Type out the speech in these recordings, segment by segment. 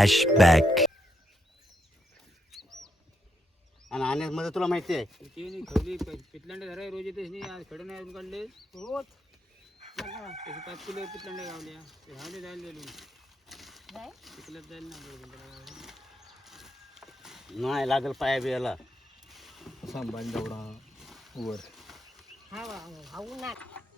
Flashback. आणि आणण्यामध्ये तुला माहिती आहे. ते नाही खवली पितलांडे धराय रोज येतेच नाही आज खडे नाही अजून काढले रोज. त्याचे पाच किलो पितलांडे गावल्या. ते राहले जायला गेलो. पिकलत जाईल ना. नाही लागल पाया बियाला. सांबान जेवढा वर. तर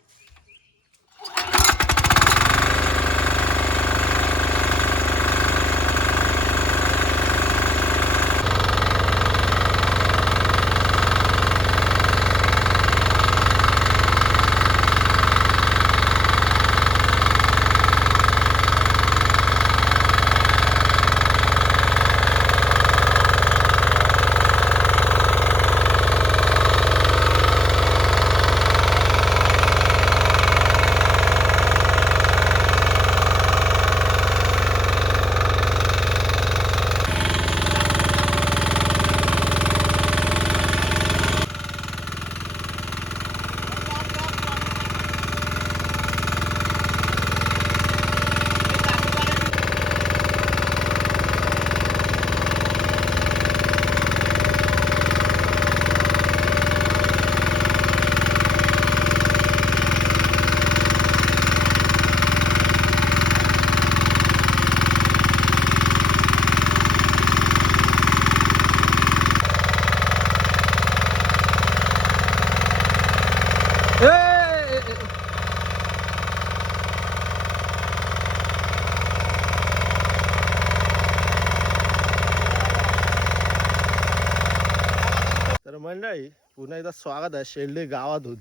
आहे. पुन्हा एकदा स्वागत आहे शेल्डे गावातून.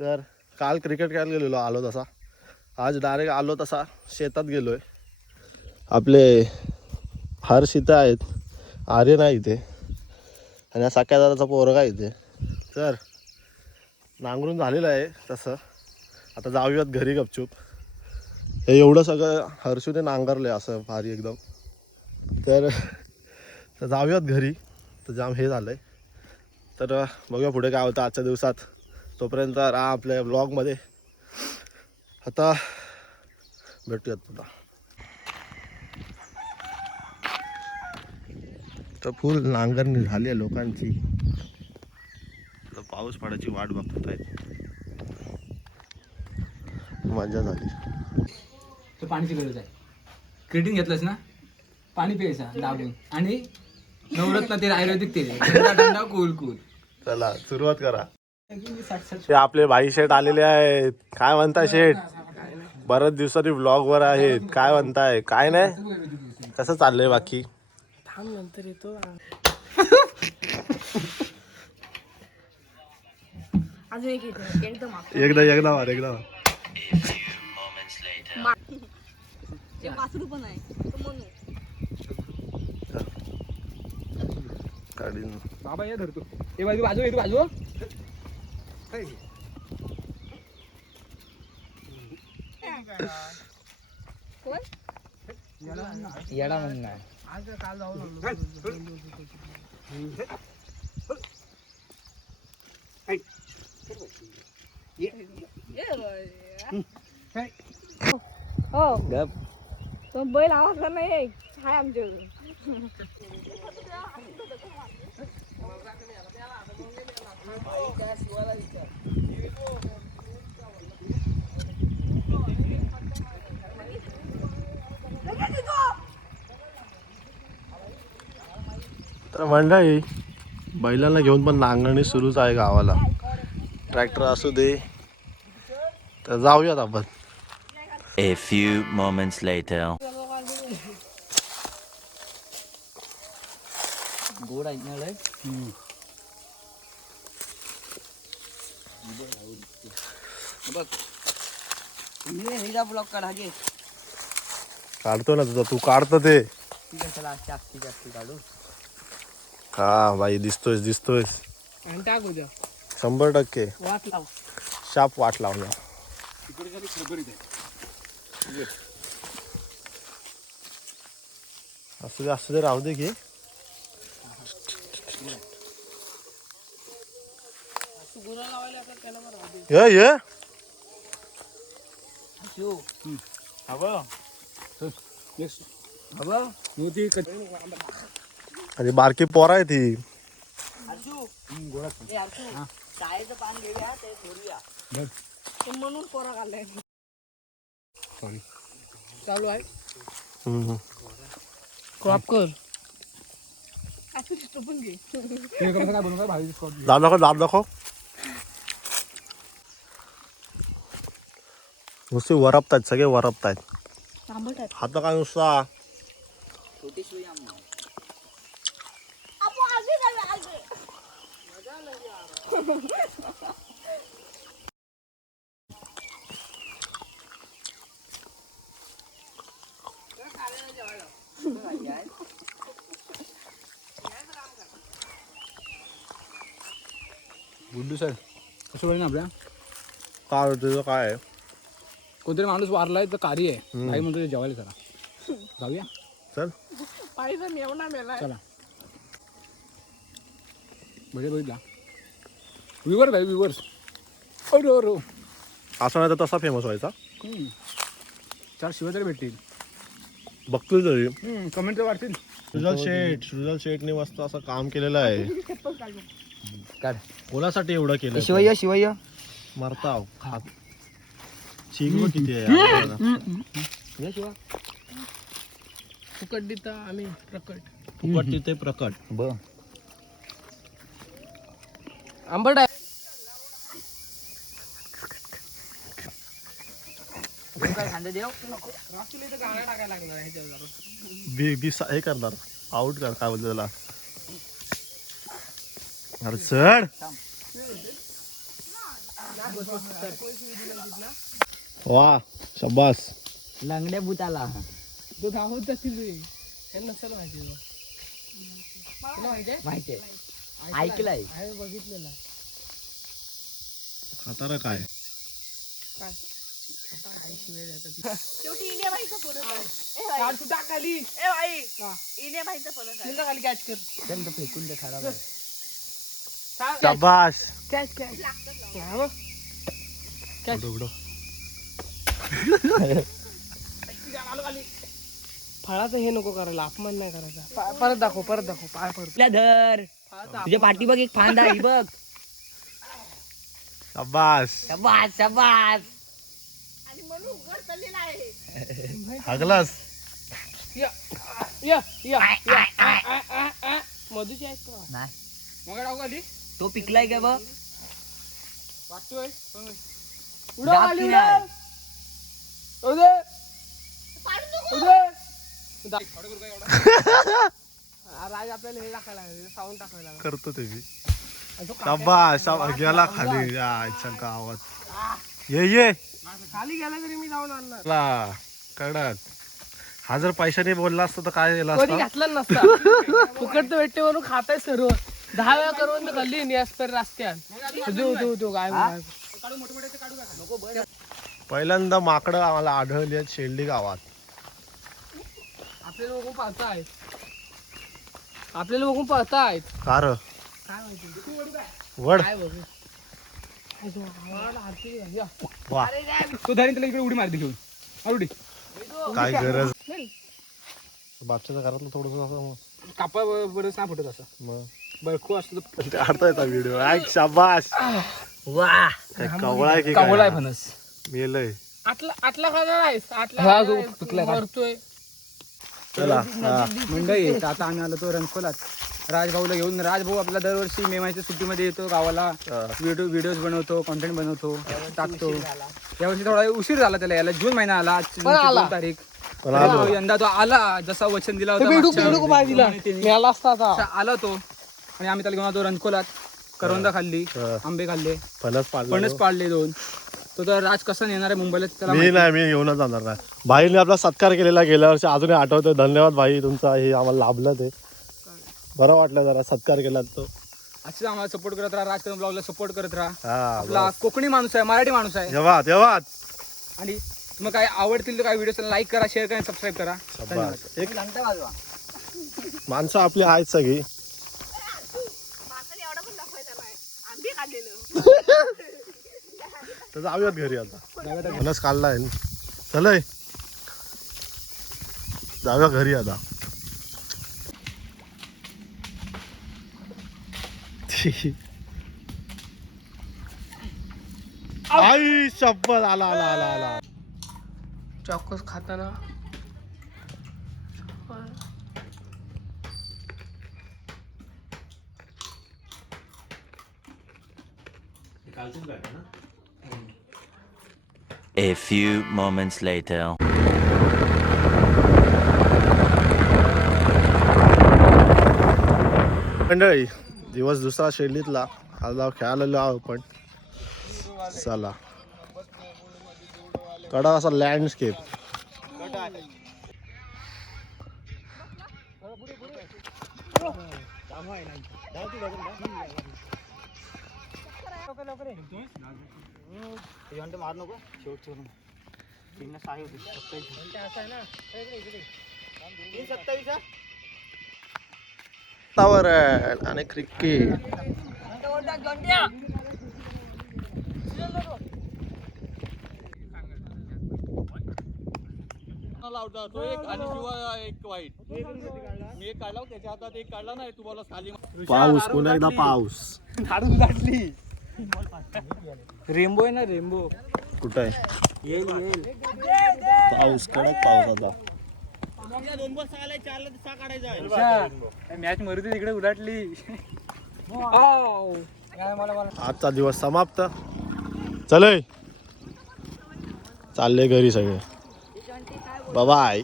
तर काल क्रिकेट खेळायला गेलेलो आलो तसा. आज डायरेक्ट आलो तसा. शेतात गेलो आहे आपले हर्ष इथं आहेत. आर्यन आहे इथे. आणि हा साख्या दादाचा पोरगा इथे. तर नांगरून झालेलं आहे तसं. आता जाऊयात घरी गपचूप. हे एवढं सगळं हर्षूने नांगरलं आहे असं भारी एकदम. तर जाऊयात घरी. तर जाम हे झालं आहे तर बघूया पुढे काय होतं आजच्या दिवसात. तोपर्यंत राहा आपल्या ब्लॉगमध्ये आता भेटूयात पुन्हा. तर फुल नांगरणी झाली आहे लोकांची. पाऊस पडायची वाट बघत आहेत. मजा झाली. तो पाण्याची गरज आहे. क्रिटिन घेतलंस ना? पाणी प्यायचा दाबून. आणि नवरत्न तेल आयुर्वेदिक तेल. थंडा कूल कूल चला सुरुवात करा. ते आपले भाई शेठ आलेले आहेत. काय म्हणताय शेठ? बऱ्याच दिवसांनी ब्लॉग वर आहेत. काय म्हणताय? काय नाही? कसं चाललंय बाकी? अजून एक येतो. एकदम एकदा एकदा मार एकदा मार. पण आहे तो म्हणू काढीन बाबा ये धरतो हे बाजू बाजू हे बाजू कोण येडा म्हणून नाही हो तो बैल आवाजला नाही हाय आमच्या तर मंडळी बैलांना घेऊन पण नांगरणी सुरूच आहे गावाला. ट्रॅक्टर असू दे. तर जाऊयात आपण. A few moments later. गोड आहे ना लय बघ हिजा ब्लॉक काढा घे काढतो ना तुझा तू काढतो ते ठीक आहे चला जास्ती जास्ती काढू हा बाई दिसतोयस दिसतोयस आणि टाक उद्या शंभर टक्के वाट लाव शाप वाट लावला असू दे असू दे राहू दे की ये ये. हवं. हवं. मोठी कच- आणि बारकी पोरा आहे ती. म्हणून पोरा काढलाय चालू आहे. क्रॉप कर. काय बनवू काय भाजी क्रॉप दाब दाखव दाब दाखव नुसते वरपतायत सगळे वरपतायत आंबट आहे हात काय नुसता गुड्डू सर. कसं वेळ ना आपल्या? काय तुझं काय आहे? कोणतरी माणूस वारलाय तर कार्य आहे. आई म्हणतो जेवायला करा. जाऊया. चल. पाहिजे मेवना मेलाय चला. बघे बघितला. विवर भाई विवर्स अरे अरे. असं नाही तर तसा फेमस व्हायचा. हम्म. चार शिवाय तरी भेटतील. बघतोय तरी. कमेंट तर वाढतील. सुजल शेठ सुजल शेठने मस्त असं काम केलेलं आहे. काढ. कोणासाठी एवढं केलं शिवय शिवय मरताव खात शिंग किती शिवा फुकट देता आम्ही प्रकट. फुकट प्रकट. ब आंबट आहे. बी हे करणार. आउट कर काय बोलतो त्याला? अरे चढ. वा शब्बास लंगड्या भूताला. तो धावत असेल हे नसेल माहिती तुला माहिती आहे? ऐकलंय. आहे बघितलेलं. सातारा काय? शेवटी इने ए तू टाक खाली. इने कॅच कर. फेकून दे खराब आहे. शब्बास कॅच कॅच उडो, उडो. फळाचं हे नको करायला अपमान नाही करायचा परत दाखव परत दाखव पाय परत तुला धर तुझ्या पाठी बघ एक फांदा आहे बघ शबास शबास आणि म्हणून वर चाललेला आहे हागलास या या या या. आ, आ, आ, आ. मधुची आहेत का नाही मग डाव खाली तो पिकलाय का बघ? वाटतोय की नाही? राज आपल्याला हे टाकायला साऊंड टाकायला लागला. करतो ते मी. गेला खाली याच्या गावात. ये ये. खाली गेला तरी मी जाऊन आणणार. ला कडक हा जर पैशाने बोलला असता तर काय केलं कधी असतं घातलं नसतं. फुकट तर भेटते म्हणून खाताय सर्व. दहा वेळा करून तर खाल्ली नियासपर रस्त्यात. तू तू तू काय पहिल्यांदा माकडं आम्हाला आढळली आहेत शेल्डी गावात. आपल्याला बघून पाहतायत. आपल्याला बघून पाहतायत. कार. काय माहिती वड. काय बघू वा. तो धरीन त्याला इकडे उडी मारते घेऊन. उडी. काय गरज? बापच्याच्या घरातलं थोडस असं कापा बरं नाही फुटत असं मग? असतो येतात व्हिडिओ ऐक शाबास. वा. कवळा आहे की फणस. मेलय आटला आटला खाणार आहेस आटला मरतोय चला हा. मंडळी आता आम्ही आलो तो राजभाऊला घेऊन राजभाऊ आपला दरवर्षी मे महिन्याच्या सुट्टीमध्ये येतो गावाला. हा. व्हिडिओ व्हिडिओज बनवतो कॉन्टेंट बनवतो टाकतो. यावर्षी थोडा उशीर झाला त्याला याला जून महिना आला आज आला. दोन तारीख. पण आलो. तो यंदा तो आला जसा वचन दिला होता मागच्या असता आता. आला तो. आणि आम्ही त्याला घेऊन आलो रंगकोलात करवंदा खाल्ली हा. आंबे खाल्ले फणस पाडला फणस पाडले दोन. तो तर राज कसा नेणार आहे मुंबईला त्याला मी नाही मी घेऊनच जाणार नाही. भाईने आपला सत्कार केलेला गेल्या वर्षी अजूनही आठवतोय. धन्यवाद भाई तुमचा हे आम्हाला लाभलं ते. बरं वाटलं जरा सत्कार केला तो. असंच आम्हाला सपोर्ट करत राहा. राजकारण ब्लॉगला सपोर्ट करत राहा. हा आपला कोकणी माणूस आहे मराठी माणूस आहे. तेव्हा तेव्हा आणि तुम्हाला काय आवडतील तर काही व्हिडिओ लाईक करा शेअर करा सबस्क्राईब करा. धन्यवाद. एक माणसं आपली आहेत सगळी. तर जाऊयात घरी आता. मलाच काढला आहे. चलय. जाऊया घरी आता. आई शब्द आला आला आला आला. चॉकोस खाताना A few moments later. मंडळी दिवस दुसरा शेलीतला आज जाऊ खेळायला आलो आहोत पण चला कडा असा लँडस्केप मार नको तीन सहा होती तीन सत्तावीस हा? वातावरण आणि क्रिकेट लावता तो एक आणि एक वाईट मी एक काढला त्याच्या हातात एक काढला नाही तुम्हाला पाऊस पुन्हा एकदा पाऊस काढून काढली रेनबो आहे ना रेनबो. कुठं आहे? येईल येईल. पाऊस कडक पाऊस आता. मॅच मरुदी तिकडे उलाटली. आव. काय मला मला. आजचा दिवस समाप्त. चल चालले घरी सगळे. Bye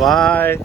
bye